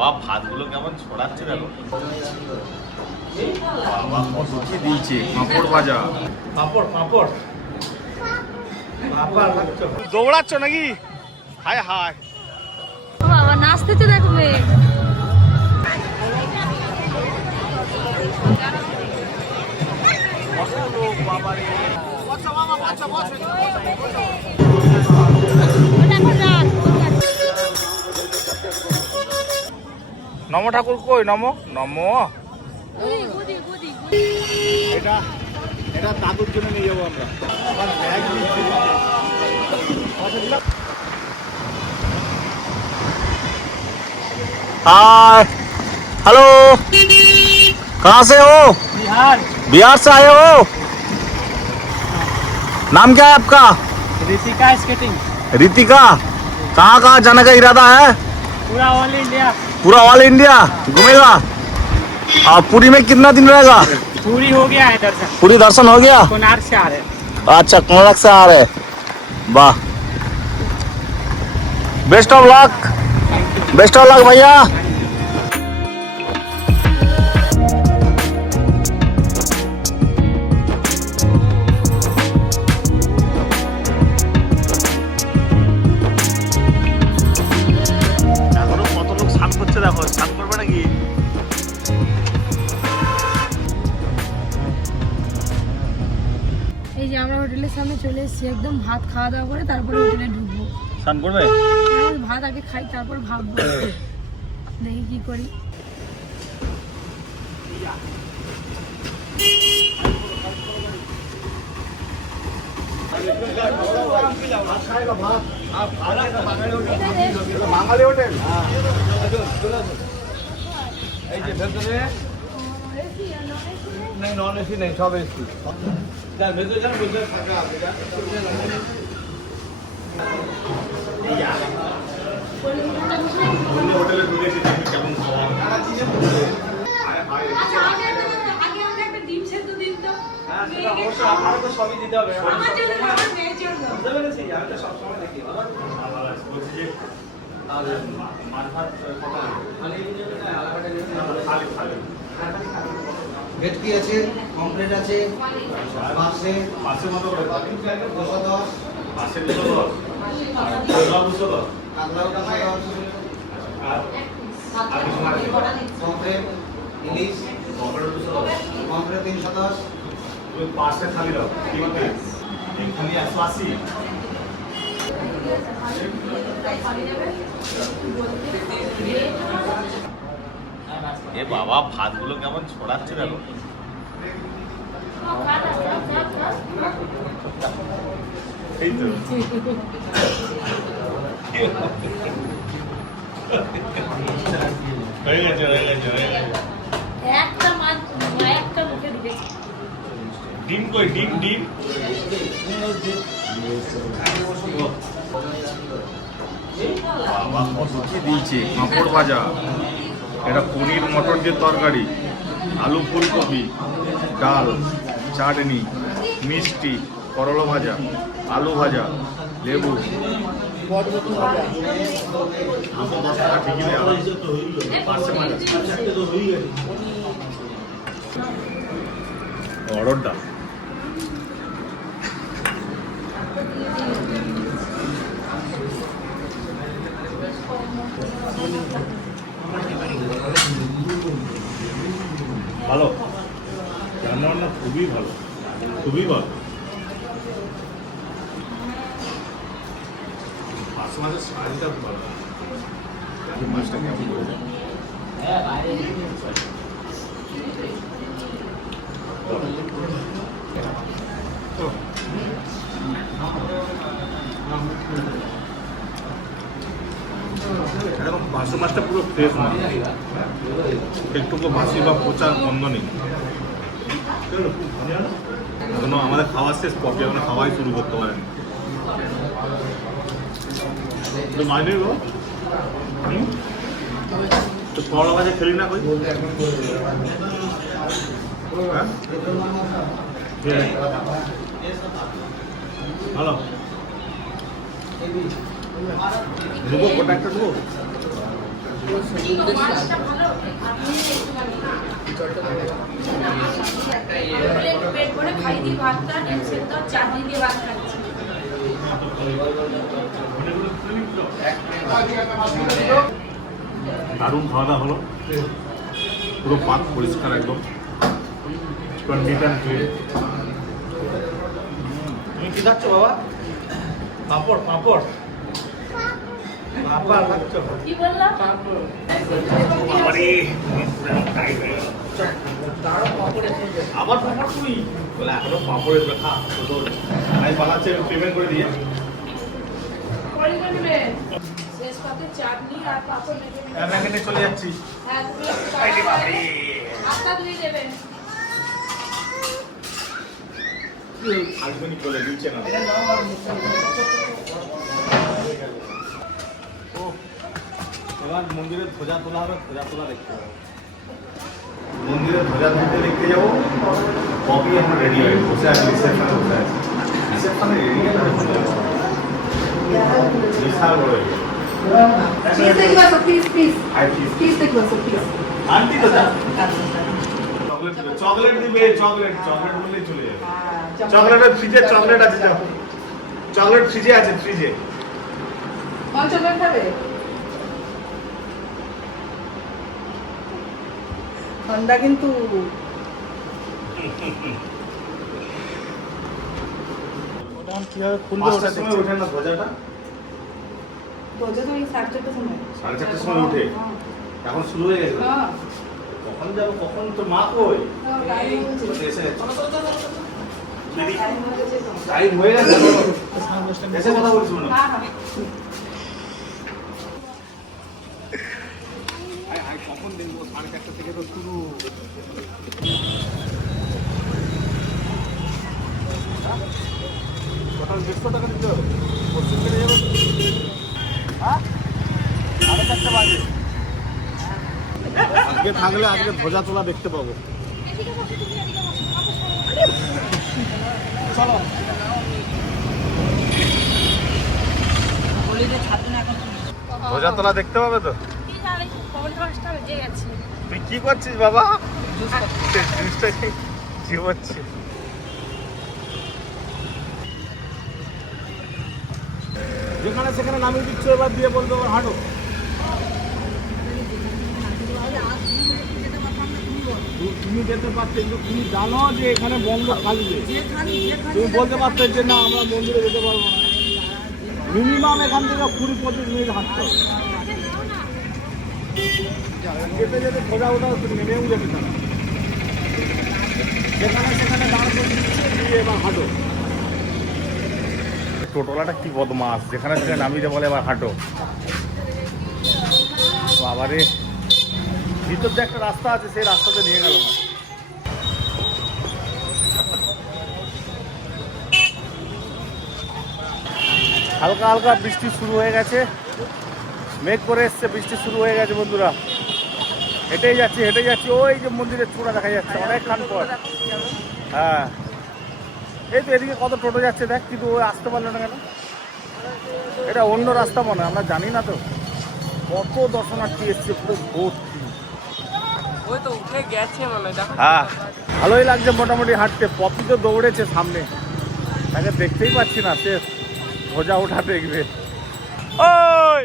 বাবা ভাতগুলো কেমন ছড়াচ্ছে দেখো। বাবা কত কি দিয়েছে, পাঁপড় ভাজা, পাঁপড় পাঁপড় দৌড়াচ্ছ নাকি? হায় হায় বাবা নাচতে তো দেখবে। নম ঠাকুর কই? নম নম এটা এটা দাদুর জন্য নিয়ে যাবো আমরা। हाय हेलो, कहाँ से हो? बिहार। बिहार से आए हो? नाम क्या है आपका? ऋतिका स्केटिंग। रितिका, कहाँ कहाँ जाने का इरादा है? पूरा ऑल इंडिया। पूरा ऑल इंडिया घूमेगा? और पुरी में कितना दिन रहेगा? पूरी हो गया है दर्शन। पूरी दर्शन हो गया? कोणार्क से आ रहे हैं। अच्छा कोणार्क से आ रहे, वाह, best of luck, best of luck भैया। কত লোক স্নান করছে দেখো, স্নান করবে নাকি? এই যে আমরা হোটেলের সামনে চলে এসেছি, একদম ভাত খাওয়া দাওয়া করে তারপরে হোটেলে ঢুকবো। স্নান করবে? ভাত আগে খাই তারপর ভাববো দেখি কি করি। বাঙালি হোটেল এই যে ভেতরে नहीं नॉन एसी नहीं सब एसी যার ভেতরে যান ভেতরে থাকা আছে হোটেলে ঢুকে এসে দেখি কেমন খাওয়া। আচ্ছা আগে আমরা একটা ডিম সেদ্ধ দিন তো। হ্যাঁ সেটা অবশ্যই আপনারা তো সবই দিতে হবে আমার জন্য না, আমার মেয়ের জন্য। বুঝতে পেরেছি আমি তো সব সময় দেখি বাবা বলছি যে তাহলে মাছ ভাত কটা খালি নিয়ে না আলাদা নিয়ে খালি খালি ভেটকি আছে, কমপ্লেট আছে, পাশে পাঁচশো মতো করে 210, পাঁচশো 210 কাতলা 210 কাতলাও 210, আর আর কিছু আছে কমপ্লেট, ইলিশ, কমপ্লিট 210 কমপ্লেট 310, ওই পাঁচটা থালি দাও তিনটে এখানে 180। এ বাবা ভাতগুলো কেমন ছড়াচ্ছে দেখো। এই তো হয়ে গেছে হয়ে গেছে হয়ে গেছে। একটা মাছ একটা মুখে ঢুকেছে। ডিম কই? ডিম ডিম বাবা কত কি দিয়েছে, পাঁপড় ভাজা, এটা পনির মটর দিয়ে তরকারি, আলু ফুলকপি, ডাল, চাটনি, মিষ্টি, করলা ভাজা, আলু ভাজা, লেবু। 10 টাকা ঠিকই দেওয়া পার্সে ভাজা অর্ডারটা ভালো, রান্না বান্না খুবই ভালো, খুবই ভালো। মাছ মাছের সাইজটা ভালো, মাছটা কেমন করে এরকম ভাসু মাছটা পুরো ফ্রেশ মাছ, একটুকু ভাসি বা পচা গন্ধ নেই। এখনো আমাদের খাওয়া শেষ, পরে এখন খাওয়াই শুরু করতে পারেন। তো মাছ নেই গো, তো করলা ভাজা খেলি না কই? হ্যাঁ ভালো দেবো, কটা একটা দেবো? মাছটা ভালো আপনি পেট ভরে খাই দিই ভাতটা ডিম সেদ্ধ চাটনি দিয়ে ভাত খাচ্ছি। দারুণ খাওয়া দাওয়া হলো, পুরো পাক পরিষ্কার একদম, নিট অ্যান্ড ক্লিন। তুমি কি খাচ্ছ বাবা? পাপড় পাপড় পাপড় খাচ্ছ? কি বললাম? আবার পাপড় তুই বলে এখনো পাপড়ের ব্যথা, আমি বানাচ্ছি, আমি পেমেন্ট করে দিয়ে পরে করে নেবেন। শেষ পাতে চাটনি আর পাঁপড় মেখে নেবেন। রান্না কিনে চলে যাচ্ছি। হ্যাঁ, হাতটা ধুয়ে দেবেন। আসবেনি চলে দিচ্ছে না। ও এবার মন্দিরে ধ্বজা তোলা হবে, ধ্বজা তোলা দেখতে হবে। মন্দিরে ধ্বজা তুলতে দেখতে যাবো। কপি এখন রেডি হয়ে বসে আছে, রিসেপশনে বসে আছে। রিসেপশনে রেডি হয়ে বিশাল বড় হয়ে গেছে। Please take us, please. আর কি Please take us, please. Aunty তো যা চকলেট দিবে, চকলেট চকলেট বললেই চলে যাবে। চকলেটের ফ্রিজে চকলেট আছে, যাও চকলেট ফ্রিজে আছে, ফ্রিজে। কল চকলেট খাবে? ঠান্ডা কিন্তু। তখন কিভাবে খুলবে ওটা পাঁচটার সময় ওঠে না ধ্বজাটা, রোজা তো এই 4:30 সময়। 4:30 সময় উঠে, হ্যাঁ। এখন শুরু হয়ে গেছে। হ্যাঁ। কখন যাবো, কখন তো মা কই টাইম হয়েছে। এসে গেছে। টাইম হয়েছে তো। টাইম হয়ে গেছে, এসে কথা বলছি না। হ্যাঁ, হ্যাঁ। কখন দেখবো, 4:30 থেকে তো শুরু। টোটাল 150 টাকা দিতে হবে, পশ্চিম কেটে যাবে। হ্যাঁ 4:30 বাজে। আজকে থাকলে আজকে ধ্বজা তোলা দেখতে পাবো। চলো ধ্বজা তোলা দেখতে পাবে তো। কি জানি, কখন 5টা বেজে গেছে। তুই কি করছিস বাবা? জিনিসটা কি হচ্ছে? যেখানে সেখানে নামিয়ে দিচ্ছ, এবার দিয়ে বলতে হবে হাঁটো। তুমি যেতে পারতে, কিন্তু তুমি জানো যে এখানে বন্ধ থাকবে। তুমি বলতে পারতে যে না আমরা মন্দিরে যেতে পারবো না। মিনিমাম এখান থেকে 20-25 মিনিট হাঁটতে হবে। যেতে যেতে খোঁজা ওঠা নেমেও যেতে তারা, যেখানে সেখানে দাঁড় করে দিচ্ছে, দিয়ে এবার হাঁটো। টোটোলাটা কি বদমাস, যেখানে সেখানে নামিয়ে বলে এবার হাঁটো। বাবারে, ভিতর যে একটা রাস্তা আছে, সেই রাস্তাতে নিয়ে গেল না। হালকা হালকা বৃষ্টি শুরু হয়ে গেছে, মেঘ করে এসছে, বৃষ্টি শুরু হয়ে গেছে বন্ধুরা। হেঁটেই যাচ্ছি, ওই যে মন্দিরের চূড়া দেখা যাচ্ছে অনেকক্ষণ পর। হ্যাঁ, এই তো এদিকে কত টোটো যাচ্ছে দেখ, কিন্তু ও আসতে পারলো না কেন? এটা অন্য রাস্তা মনে হয়, আমরা জানি না তো। কত দর্শনার্থী এসছে, পুরো ভর্তি। ওই তো উঠে গেছে মানে, দেখো। হ্যাঁ, ভালোই লাগছে মোটামুটি হাঁটতে। পপি তো দৌড়েছে সামনে, তাকে দেখতেই পাচ্ছি না, সে ধ্বজা ওঠা দেখবে। ওই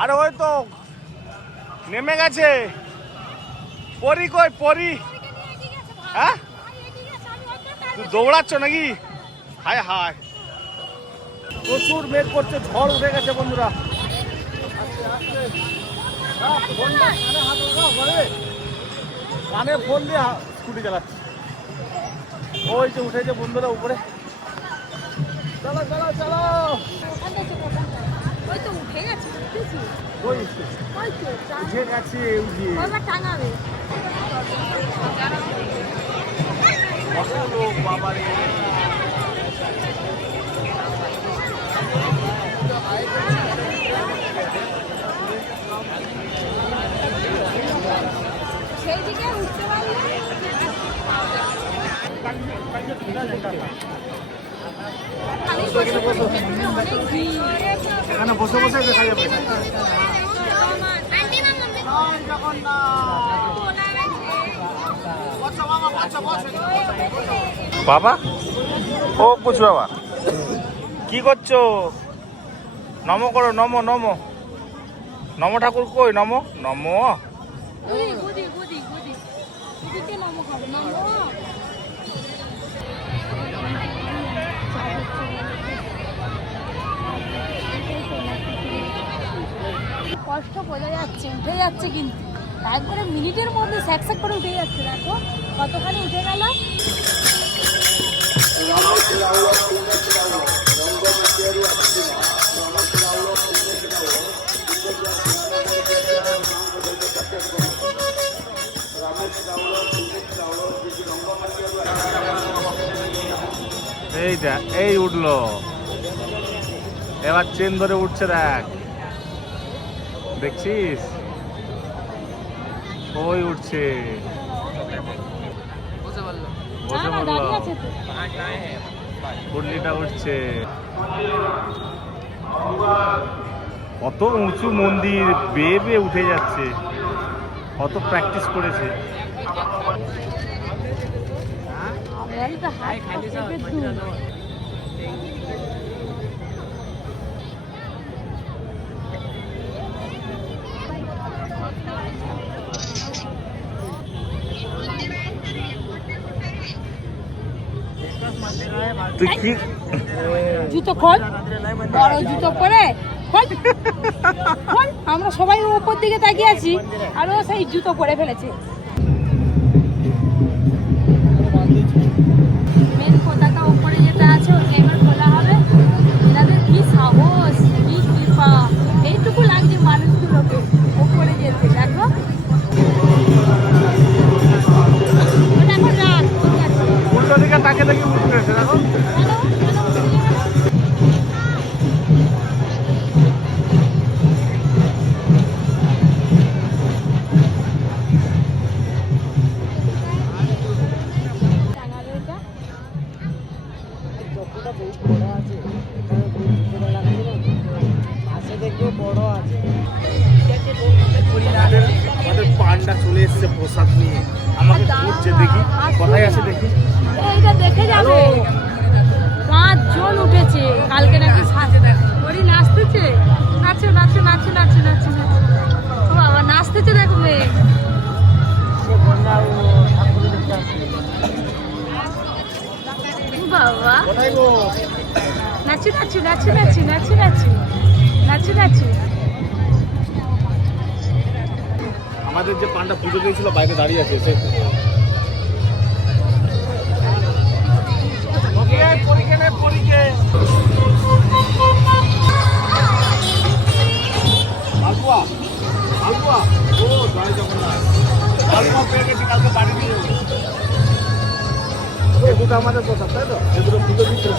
আরে ওই তো নেমে গেছে। পরি কই, পরি? হ্যাঁ, তুই দৌড়াচ্ছ নাকি? হায় হায়, প্রচুর মেঘ করছে, ঝড় উঠে গেছে বন্ধুরা। কানে ফোন দিয়ে স্কুটি চালাচ্ছে। ওই যে উঠেছে বন্ধুরা উপরে। চলো চলো চলো। ওই তো উঠে গেছে, উঠেছি। ওই ওই তো উঠে গেছে, ওই যে কয়বার টাঙাবে? কত লোক বাবারে। সেই দিকে উঠতে পারলে খালি বসে বসে অনেক ভিড়। এখানে বসে বসে দেখা যাবে। বাবা ও কুচু বাবা কি করছো? নম করো, নম নম নম ঠাকুর কই? নম নম কষ্ট বোঝা যাচ্ছে, উঠে যাচ্ছে কিন্তু একবারে মিনিটের মধ্যে স্যাক স্যাক করে উঠে যাচ্ছে। দেখো কতখানি উঠে গেল। এইটা এই উঠলো, এবার চেন ধরে উঠছে। দেখ, দেখছিস ওই উঠছে, বুঝতে পারলাম। বসে না, পড়লো, দাঁড়িয়ে আছে তো। পুটলিটা উঠছে। কত উঁচু মন্দির, বেয়ে বেয়ে উঠে যাচ্ছে, কত প্র্যাকটিস করেছে। গাড়িটা হাত চেপে দূর। তুই কি জুতো খোল, বড় জুতো পরে খোল খোল। আমরা সবাই উপর দিকে তাকিয়ে আছি আর ও সেই জুতো পরে ফেলেছে। মেন পতাকা উপরে যেটা আছে ওকে এবার খোলা হবে। এনাদের কি সাহস, কি কৃপা, এইটুকু লাগছে মানুষগুলোকে উপরে যেতে। দেখো ওটা এখন রাত, ঠিক আছে। উল্টো দিকে তাকে দেখে উঠতেছে। দেখো আমাদের পান্ডা চলে এসেছে প্রসাদ নিয়ে, আমাকে ঘুরছে। দেখি কোথায় আছে, দেখি। এইটা দেখে যাবে। 5 জন উঠেছে কালকে নাকি সাজে। দেখো ওরি নাচতেছে, নাচো নাচো নাচো নাচো নাচো নাচো। ও বাবা নাচতেছে, দেখো মেয়ে। বাবা কোথায় গো? নাচু নাচু নাচু নাচু নাচু নাচু নাচু নাচু। আমাদের যে পান্ডা পুজো দিয়েছিল বাইরে দাঁড়িয়ে আছে, এসে মালপোয়া, মালপোয়া, ও জয় জগন্নাথ। মালপোয়া পেয়ে গেছি, কালকে বাড়ি নিয়ে যাবো। এ দুটো আমাদের প্রসাদ, তাই তো? এ দুটো পুজো দিচ্ছিল।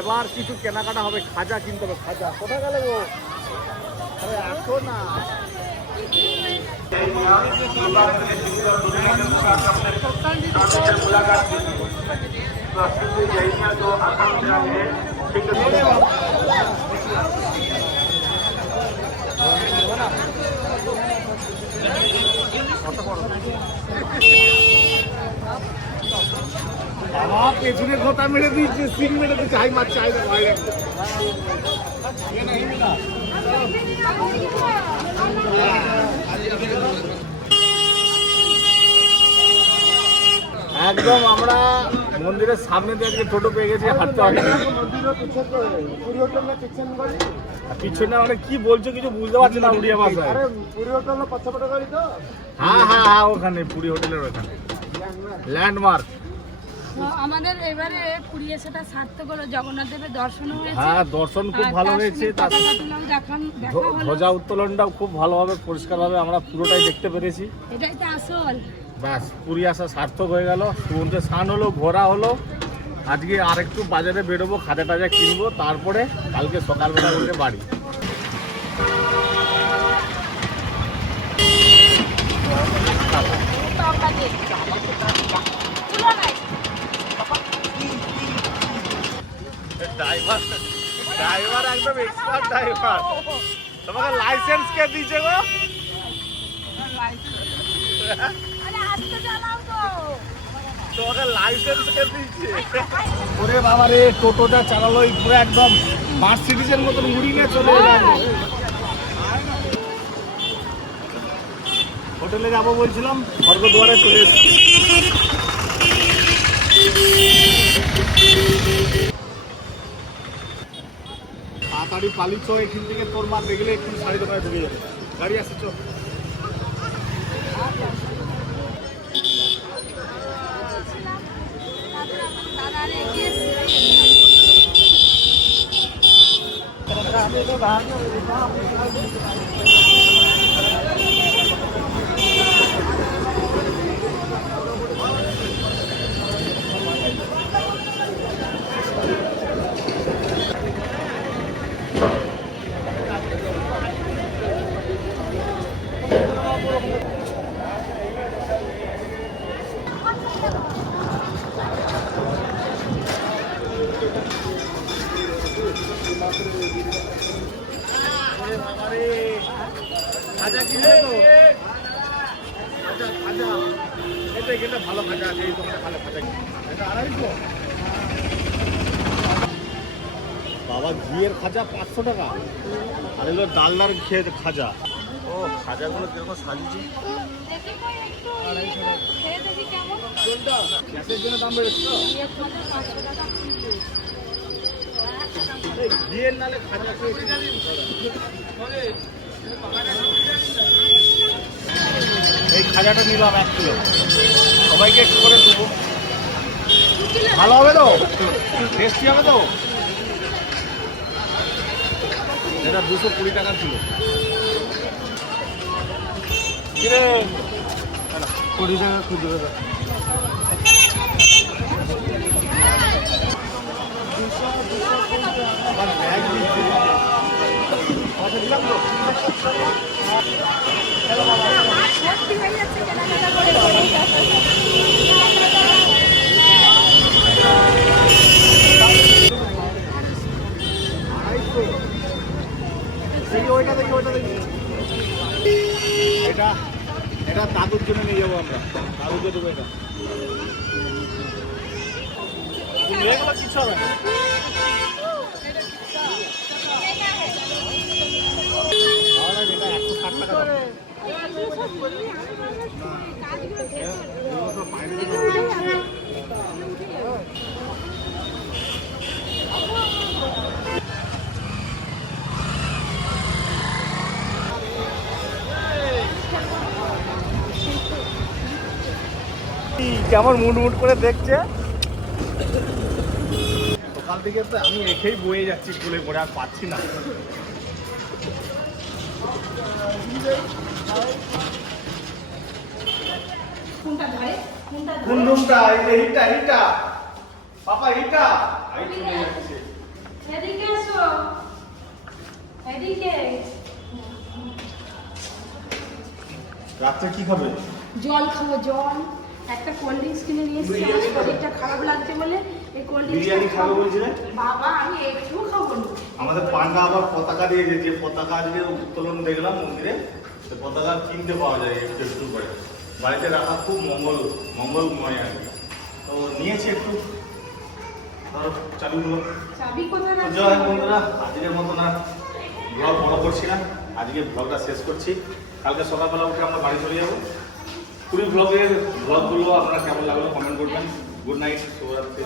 এবার কিছু কেনাকাটা হবে, খাজা কিনতে হবে। খাজা কোথায় গেলে গো? আরে আসো না। বাবা পেছনে কথা মেরে দিচ্ছে, সিং মেরে দিচ্ছে। হাই মারছে, হাই বাইরে একদম। আমরা মন্দিরের সামনে দিয়ে আজকে টোটো পেয়ে গেছি, হাঁটতে হবে। পিছনে মানে কি বলছো কিছু বুঝতে পারছি না উড়িয়া ভাষায়। হ্যাঁ হ্যাঁ হ্যাঁ, ওখানে পুরী হোটেলের ওখানে ল্যান্ডমার্ক। আমাদের এবারে পুরী এসেটা সার্থক হলো, জগন্নাথ দেবের দর্শন হয়েছে। হ্যাঁ, দর্শন খুব ভালো হয়েছে। তার দেখা হলো। ধ্বজা উত্তোলনটাও খুব ভালোভাবে পরিষ্কারভাবে আমরা পুরোটাই দেখতে পেরেছি। এটাই তো আসল। ব্যাস পুরী আসা সার্থক হয়ে গেল। সমুদ্রে স্নান হলো, ঘোরা হলো। আজকে আরেকটু বাজারে বেরোবো, খাজা টাজা কিনবো, তারপরে কালকে সকালবেলা উঠে বাড়ি। ড্রাইভার ড্রাইভার একদম এক্সপার্ট ড্রাইভার। তোমাকে লাইসেন্স কে দিয়েছে গো? তোমাকে লাইসেন্স কে দিয়েছে? ওরে বাবা রে, টোটোটা চালালো পুরো একদম মার্সিডিজের মতন মুড়ি নিয়ে চলে গেল। হোটেলে যাবো বলছিলাম, স্বর্গদুয়ারে চলে এসেছি। তাড়াতাড়ি পালিছ, এখান থেকে তোর মা দেখলে একটু শাড়ি দোকানে ঢুকে যাবে। গাড়ি আসছে চো। খাজা কিনবে তো? খাজা এটা এখানে ভালো খাজা আছে, এই দোকানে ভালো খাজা। এটা 250। বাবা ঘিয়ের খাজা 500 টাকা, আর এগুলো ডালনার খেয়ে খাজা। ও খাজাগুলো কিরকম সাজিয়েছে। গ্যাসের জন্য দাম বেড়েছে তো? ঘিয়ের নালে খাজা খেয়েছি। এই খাজাটা নিলাম 1 কিলো, সবাইকে একটু করে দেবো। ভালো হবে তো? টেস্টি হবে তো? এটা 220 টাকা কিলো। কিরে 20 টাকা খুঁজে দেবে। আমার ব্যাগ দিচ্ছি দিলাম তো। এটা এটা দাদুর জন্য নিয়ে যাবো আমরা, দাদুকে দেবো। এটা এগুলো কিছু হবে না। এটা 160 টাকা দাম। কেমন মুড করে দেখছে। সকাল থেকে তো আমি রেখেই বয়ে যাচ্ছি, স্কুলে পড়ে আর পাচ্ছি না। কোন রুমটা? এইটা এইটা পাপা, এইটা চলে যাচ্ছে। এদিকে এসো, এদিকে। রাত্রে কি খাবে? জল খাবো, জল। একটা কোল্ড ড্রিঙ্কস কিনে নিয়ে এসেছি, আমার শরীরটা খারাপ লাগছে বলে এই কোল্ড ড্রিঙ্কস। বিরিয়ানি খাবে বলছিলেন? বাবা আমি একটু খাবো না। আমাদের পান্ডা আবার পতাকা দিয়েছে, যে পতাকা আজকে উত্তোলন দেখলাম মন্দিরে। তো পতাকা কিনতে পাওয়া যায় একটু একটু করে, বাড়িতে রাখা খুব মঙ্গলময় আর কি। তো নিয়েছি একটু, ধরো চালু হলো। চাবি কোথায় রাখছো? জয় বন্ধুরা, আজকের মতো না ব্লগ বড় করছি না, আজকে ব্লগটা শেষ করছি। কালকে সকালবেলা উঠে আমরা বাড়ি চলে যাবো। পুরো ব্লগগুলো আপনারা কেমন লাগলো কমেন্ট করবেন। গুড নাইট, শুভরাত্রি।